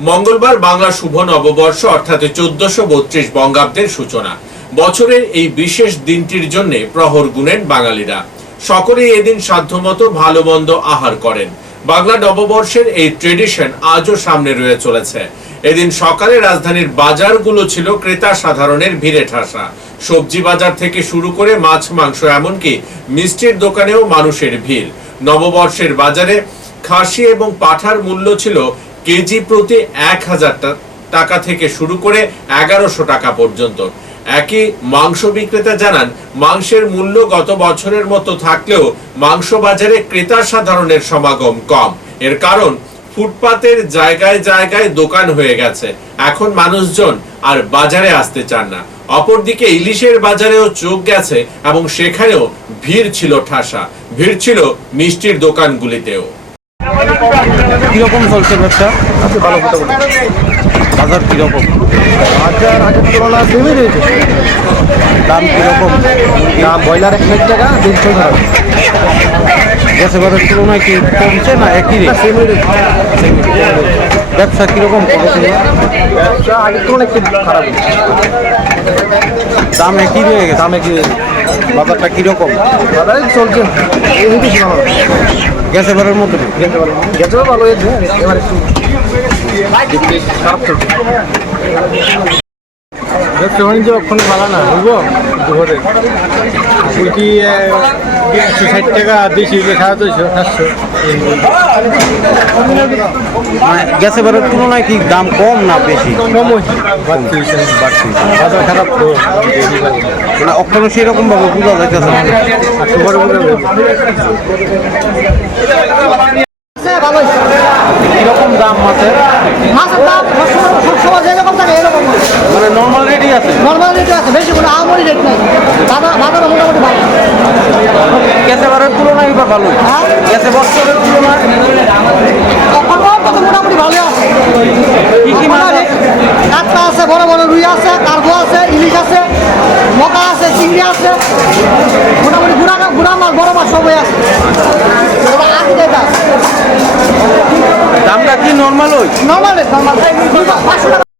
মঙ্গলবার বাংলা শুভ নববর্ষ, অর্থাৎ চোদ্দশো বত্রিশ বঙ্গাব্দের সূচনা। বছরের এই বিশেষ দিনটির জন্য প্রহর গুনেন বাঙালিরা। সকলেই এদিন সাধ্যমতো ভালো মন্দ আহার করেন। বাংলা নববর্ষের এই ট্রেডিশন আজও সামনে রয়ে চলেছে। এদিন সকালে রাজধানীর বাজারগুলো ছিল ক্রেতা সাধারণের ভিড়ে ঠাসা। সবজি বাজার থেকে শুরু করে মাছ, মাংস, এমনকি মিষ্টির দোকানেও মানুষের ভিড়। নববর্ষের বাজারে খাসি এবং পাঠার মূল্য ছিল কেজি প্রতি এক হাজার টাকা থেকে শুরু করে এগারোশো টাকা পর্যন্ত। একই মাংস বিক্রেতা জানান, মাংসের মূল্য গত বছরের মতো থাকলেও মাংস বাজারে ক্রেতা সাধারণের সমাগম কম। এর কারণ, ফুটপাতের জায়গায় জায়গায় দোকান হয়ে গেছে। এখন মানুষজন আর বাজারে আসতে চান না। অপরদিকে ইলিশের বাজারেও চোখ গেছে এবং সেখানেও ভিড় ছিল ঠাসা। ভিড় ছিল মিষ্টির দোকানগুলিতেও। কীরকম চলছে ব্যবসা? আছে ভালো মোটামুটি। বাজার কীরকম? হাজার আগের তুলনায় কমে রয়েছে। দাম কীরকম? দাম ব্রয়লার এক ষাট টাকা দেড়শো টাকা গ্যাসে বাজার তুলনায় কি কমছে না একই রেট? রয়েছে ব্যবসা কীরকম করেছে? ব্যবসা আগের তুলনায় একটু খারাপ। দাম একই রয়ে গেছে? দামে কি বাজারটা কীরকম? বাজারে চলছে। এই গ্যাসে বাজারের মতো গ্যাসে ভালো এবার একটু খারাপ ব্যবসা বাণিজ্য ওখানে ভালো না বুঝব? দুপুরে ফুলকি একশো ষাট টাকা হলে সাড়ে সাতশো। মানে গ্যাসে বাজারের তুলনায় কি দাম কম না বেশি? কম হয়েছে। বাড়তি বাজার খারাপ তো। মানে অক্ষণে সেরকম ভাবে বোঝা যাইতেছে না। আর তোমার ভালো দাম মাছের মাছের দাম সবসময়- যেরকম থাকে এরকম মানে নর্মাল রেটই আছে? নর্মাল রেট আছে বেশি কোনো আমরি রেট নেই। বাজার বাজারে মোটামুটি ভালো। গ্যাসে বাজারের তুলনায় এবার ভালোই। হ্যাঁ? গ্যাসে বছরের তুলনায়? মোটামুটি ভালো আছে। কি কি মাছ? কাতলা আছে বড় বড় রুই আছে কার্গো আছে ইলিশ আছে মকা আছে চিংড়ি আছে। মোটামুটি গুড়া গুড়া মাছ বড় মাছ সবই আছে। নর্মাল ওই নর্মাল নর্মাল।